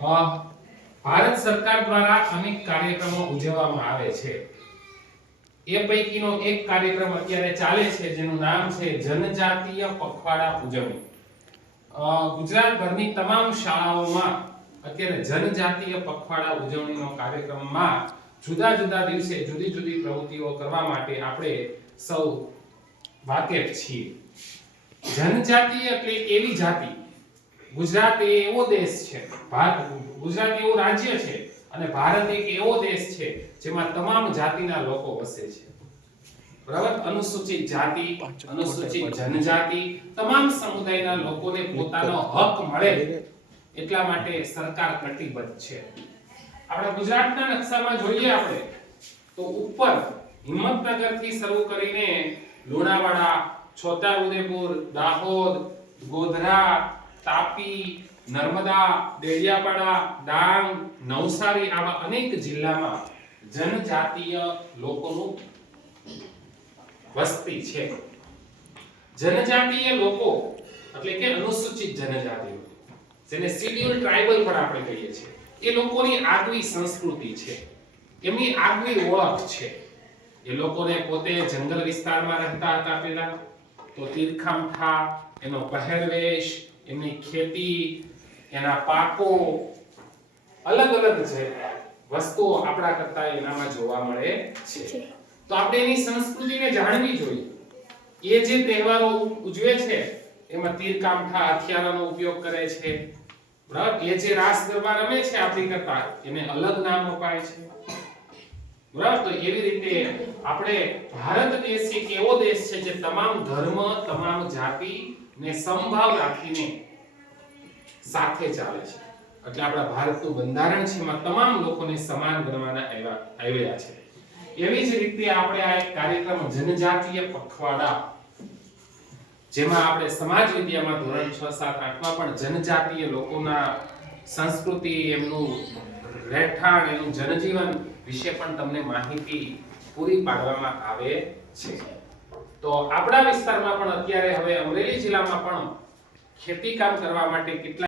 ભારત સરકાર દ્વારા અનેક કાર્યક્રમો ઉજવવામાં આવે છે. એ પૈકીનો એક કાર્યક્રમ અત્યારે ચાલે છે, જેનું નામ છે જનજાતીય પખવાડા ઉજવણી. ગુજરાતભરની તમામ શાળાઓમાં અત્યારે જનજાતીય પખવાડા ઉજવણીનો કાર્યક્રમમાં જુદા જુદા દિવસે જુદી જુદી પ્રવૃત્તિઓ કરવા માટે આપણે સૌ વાકેફ છીએ. જનજાતિ એટલે એવી જાતિ ગુજરાત એવો દેશ છે, ભારત, ગુજરાત એવું રાજ્ય છે અને ભારત એક એવો દેશ છે જેમાં તમામ જાતિના લોકો વસે છે. બરાબર? અનુસૂચિત જાતિ, અનુસૂચિત જનજાતિ, તમામ સમુદાયના લોકોને પોતાનો હક મળે એટલા માટે સરકાર કટિબદ્ધ છે. આપણા ગુજરાતના નકશામાં જોઈએ આપણે, તો ઉપર હિંમતનગરથી શરૂ કરીને લુણાવાડા, છોટાઉદેપુર, દાહોદ, ગોધરા તાપી, નર્મદા, દેડિયાપાડા, ડાંગ, નવસારી આવા અનેક જિલ્લામાં જનજાતીય લોકોનું વસ્તી છે. જનજાતીય લોકો એટલે કે અનુસૂચિત જનજાતિઓ જેને શિડ્યુલ ટ્રાઇબલ પણ આપણે કહીએ છીએ. એ લોકોની આગવી સંસ્કૃતિ છે. એમની આગવી ઓળખ છે. એ લોકોને પોતે જંગલ વિસ્તારમાં રહેતા હતા પહેલા, તો તીરખામઠા એનો પહેરવેશ એમની ખેતી એના પાકો અલગ અલગ છે. વસ્તુઓ આપણા કરતા એનામાં જોવા મળે છે. તો આપણે એની સંસ્કૃતિને જાણવી જોઈએ. એ જે તહેવારો ઉજવે છે એમાં તીરકામઠા હથિયારોનો ઉપયોગ કરે છે. બરાબર? એ જે રાસ ગરબા રમે છે આપણી કરતા એને અલગ નામ અપાય છે. બરાબર? તો એવી રીતે આપણે ભારત દેશ એક એવો દેશ છે જે તમામ ધર્મ તમામ જાતિ ને સંભાવ રાખીને સાથે ચાલે છે. એટલે આપણા ભારતનું બંધારણ છે, એમાં તમામ લોકોને સમાન ગણવાના આવ્યા છે. એવી જ રીતે આપણે આ એક કાર્યક્રમ જનજાતીય પખવાડા, જેમાં આપણે સમાજ વિદ્યામાં ધોરણ 6 7 8 માં પણ જનજાતીય લોકોના સંસ્કૃતિ, એમનું રહેઠાણ, એનું જનજીવન વિશે પણ તમને માહિતી પૂરી પાડવામાં આવે છે. તો આપણા વિસ્તારમાં પણ અત્યારે હવે અમરેલી જિલ્લામાં પણ ખેતી કામ કરવા માટે કેટલા